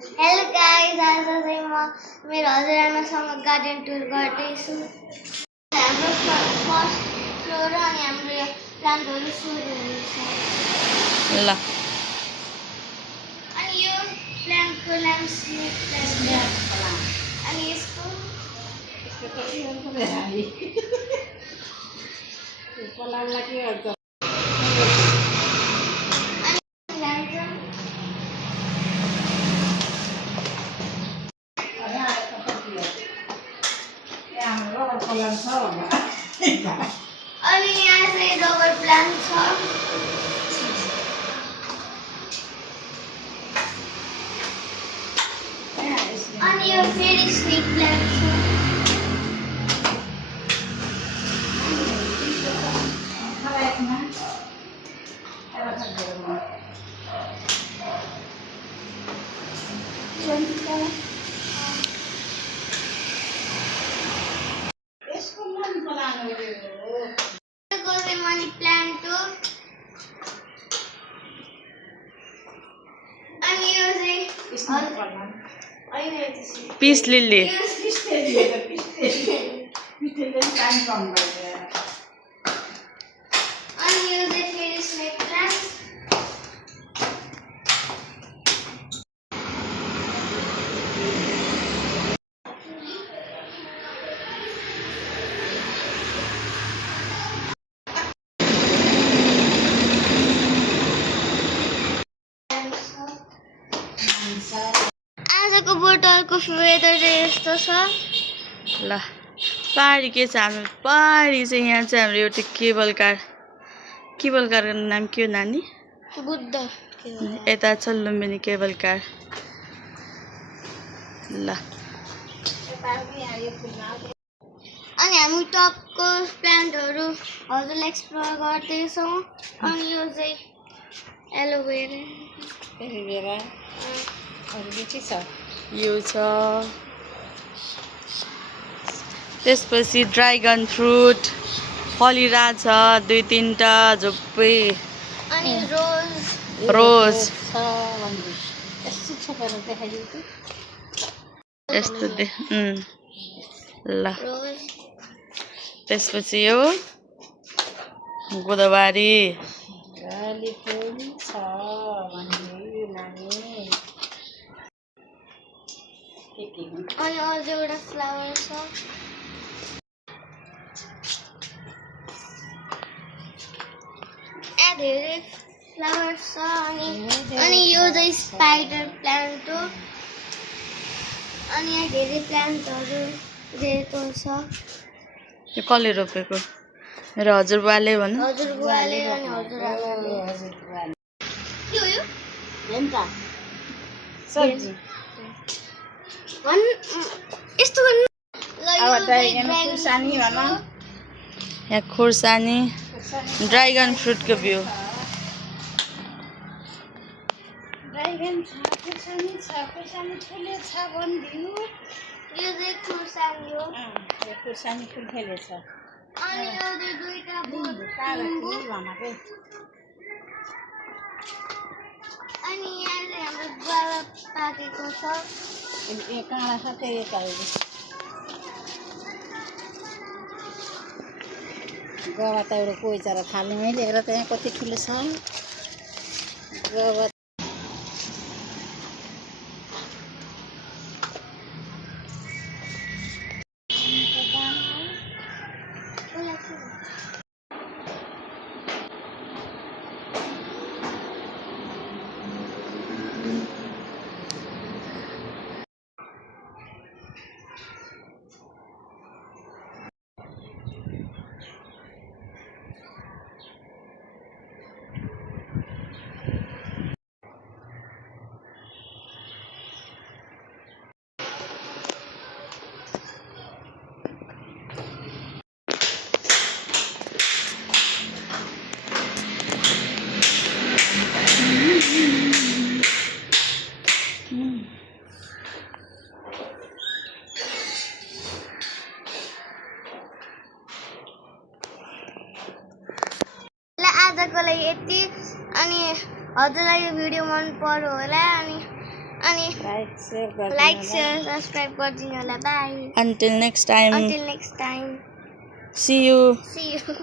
Hello guys, आज चाहिँ म मेरो हजुरआमासँग गार्डन टुर गर्दैछु। हाम्रो फर्स्ट फ्लोर अनि हाम्रो प्लान्टहरू सुरु हुन्छ। ल अनि यो प्लान्टको नाम स्नेक प्लान्ट हो। अनि यसको अनि यहाँ चाहिँ रबर प्लान्ट छ। अनि यो फेरि स्नेक प्लान्ट छ। मनी प्लान्ट हो। अनि यो चाहिँ पीस लिली अनि यो चाहिँ फेरि स्नेक प्लान्ट। आजको बोतलको वेदर चाहिँ यस्तो छ। ल पहाडी के छ हाम्रो पहाडी चाहिँ यहाँ चाहिँ हाम्रो एउटा केबल कारको नाम के हो नानी? बुद्ध। यता छ लुम्बिनी केबल कार। ल अनि हामी टपको प्लान्टहरू हजुरलाई एक्सप्लोर गर्दैछौँ। अनि यो चाहिँ एलोभेरा यो छ। त्यसपछि ड्रागन फ्रुट फलिरहेछ 2-3टा झुप्पै। अनि रोज यस्तो ल रोज। त्यसपछि यो गोदावरी अनि अझै एउटा फ्लावर छ। यहाँ धेरै फ्लावर छ। अनि यो चाहिँ स्पाइडर प्लान्ट हो। अनि यहाँ धेरै प्लान्टहरू दिएको छ। यो कसले रोपेको? मेरो हजुरबुवाले भन्नु। हजुरबुवाले अनि हजुरआमाले। यो सब्जी यस्तो यहाँ खुर्सानी ड्रागन फ्रुटको बिउ। यो चाहिँ खुर्सानी हो। अनि यो चाहिँ दुईटा अनि यहाँ चाहिँ हाम्रो गुवा पाकेको छ। गुवा त एउटा कोही चरा थाल्नेमै लिएर त्यहाँ कति ठुलो छ गुवा। आजको लागि यति। अनि हजुरलाई यो भिडियो मन पर्यो होला। अनि अनि like share like share subscribe गरिदिनु होला bye Until next time, until next time see you. See you